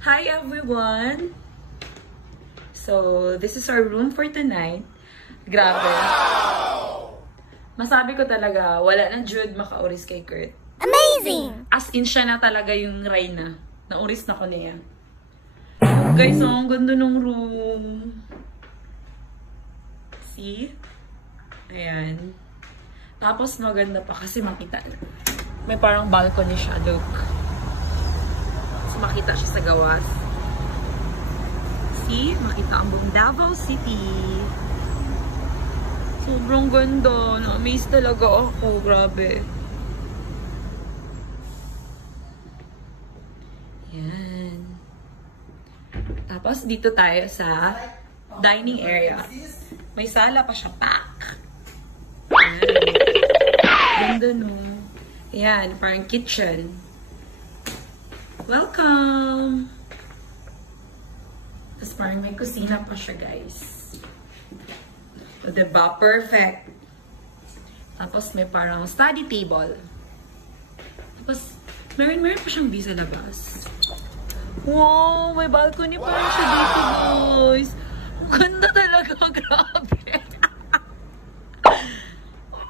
Hi everyone! So, this is our room for tonight. Grabe. Masabi ko talaga, wala na Jude makauris kay Kurt. Amazing! As in siya na talaga yung Reyna. Nauris na ko niya. Guys, ang ganda ng room. See? Ayan. Tapos maganda pa kasi makita. May parang balcony siya, look. So makita siya sa gawas. See? Makita ang buong Davao City. Sobrang ganda. Na-amaze talaga ako. Grabe. Yan. Tapos dito tayo sa dining area. May sala pa siya. Pack! Yan. Ganda no. Yan. Parang kitchen. Welcome! Tapos parang may kusina pa siya, guys. So, diba? Perfect. Tapos may parang study table. Tapos, meron pa siyang view sa labas. Wow! May balcony pa rin siya dito, guys. Ang ganda talaga. Grabe.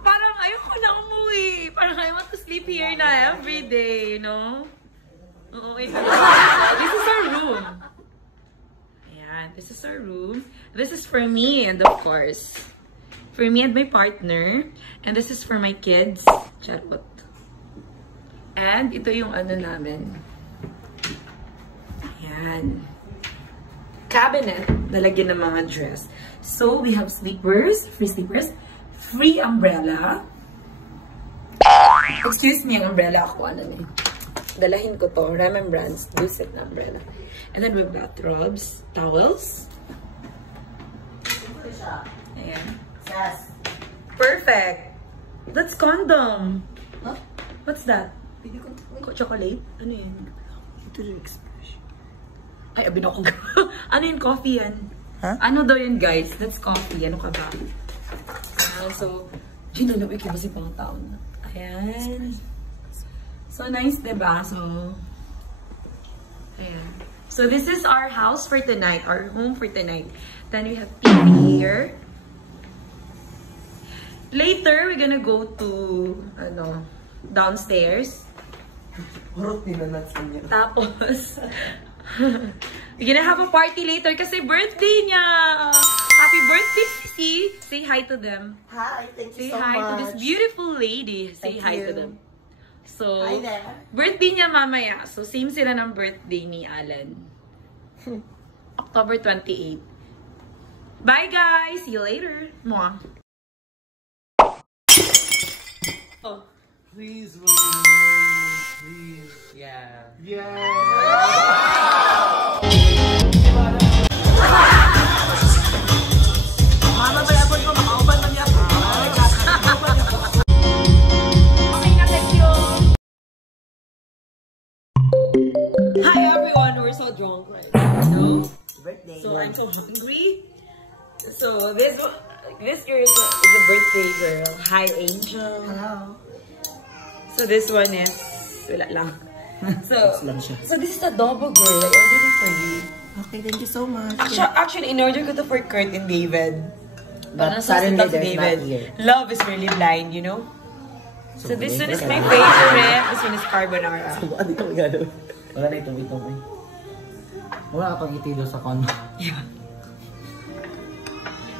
Parang ayoko na umuwi. Parang I want to sleep here na every day, you know? Oo, ito. This is our room. Ayan, this is our room. This is for me and of course, for me and my partner. And this is for my kids. Charot. And ito yung ano namin. Ayan. Cabinet. Nalagyan ng mga dress. So, we have sleepers. Free umbrella. Excuse me, ang umbrella ako. Ano na dalahin ko to. Remembrance. Lucid na umbrella. And then we have bathrobes. Towels. Ayan. Perfect. That's condom. Huh? What's that? Chocolate? Ano yun? Ito yung expression. Ay, abin ako. Ano yun? Coffee yan. Huh? Ano daw yun, guys? That's coffee. Ano ka ba? So, ginanawik ba si pang taon? Ayan. So, nice, diba? So, ayan. So, this is our house for tonight. Our home for tonight. Then, we have TV here. Later, we're gonna go to, ano, downstairs. Hurot nila nuts niya. Tapos, we're gonna have a party later kasi birthday niya! Happy birthday, Sissy! Say hi to them. Hi, thank you Say so hi much. to this beautiful lady. Say Thank hi you. to them. So, Hi there. birthday niya mamaya. So, same sila ng birthday ni Alan. October 28. Bye, guys! See you later. Mwah! Oh. Please, will you marry me? Please. Yeah. Mama, bayabon ko. Makauban man niya. Hi everyone, we're so drunk right now. Birthday. So I'm so hungry. So this girl is a birthday girl. Hi Angel. Hello. So this one is wala lang. So this is the adobo girl. I ordered it for you. Okay, thank you so much. Actually, in order ko to for Kurt and David. But suddenly suddenly there's not here. Love is really blind, you know. So this one is my favorite. This one is carbonara. Ano ito gano'n? Wala na itong eh. Wala pang itilo sa condo. Yeah.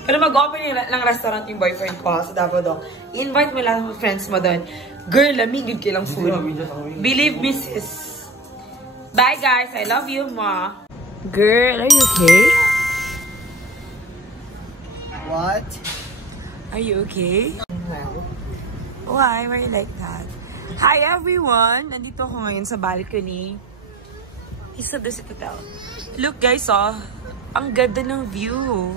Pero mag-open ng restaurant yung boyfriend ko sa Davao Doc. Invite mo lang friends mo doon. Girl, lamig yun lang food. Believe me, sis. Bye, guys. I love you, ma. Girl, are you okay? What? Are you okay? Well. Why? Why you like that? Hi, everyone! Nandito ako ngayon sa balcony. Isa doon si Totel. Look, guys, oh. Ang ganda ng view.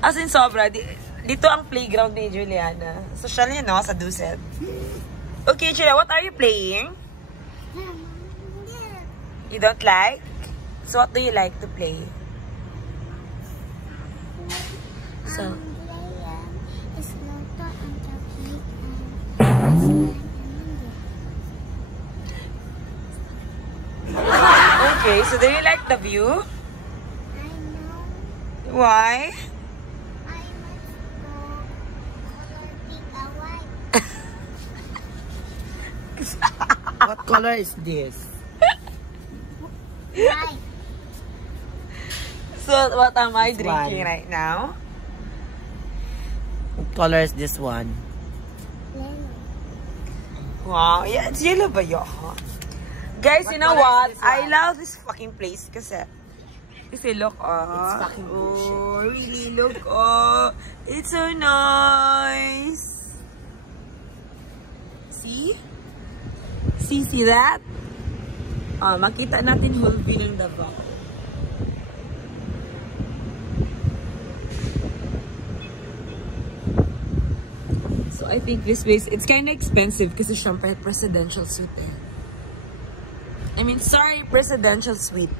As in, sobra. Dito ang playground ni Juliana. Social niya, no? Sa Duset. Okay, Julia, what are you playing? You don't like? So, what do you like to play? So, So do you like the view? I know. Why? I must go color pink and white. What color is this? White. So what am I This drinking one. right now? What color is this one? Lemon. Wow, yeah, it's yellow ba yun? Guys, What you know color what? is this one? I love this fucking place kasi look, It's fucking bullshit. oh, really, look, oh, it's so nice. See? See that? Makita natin whole view ng Davao. So I think this place, it's kind of expensive kasi syempre presidential suite eh. I mean, sorry, presidential suite.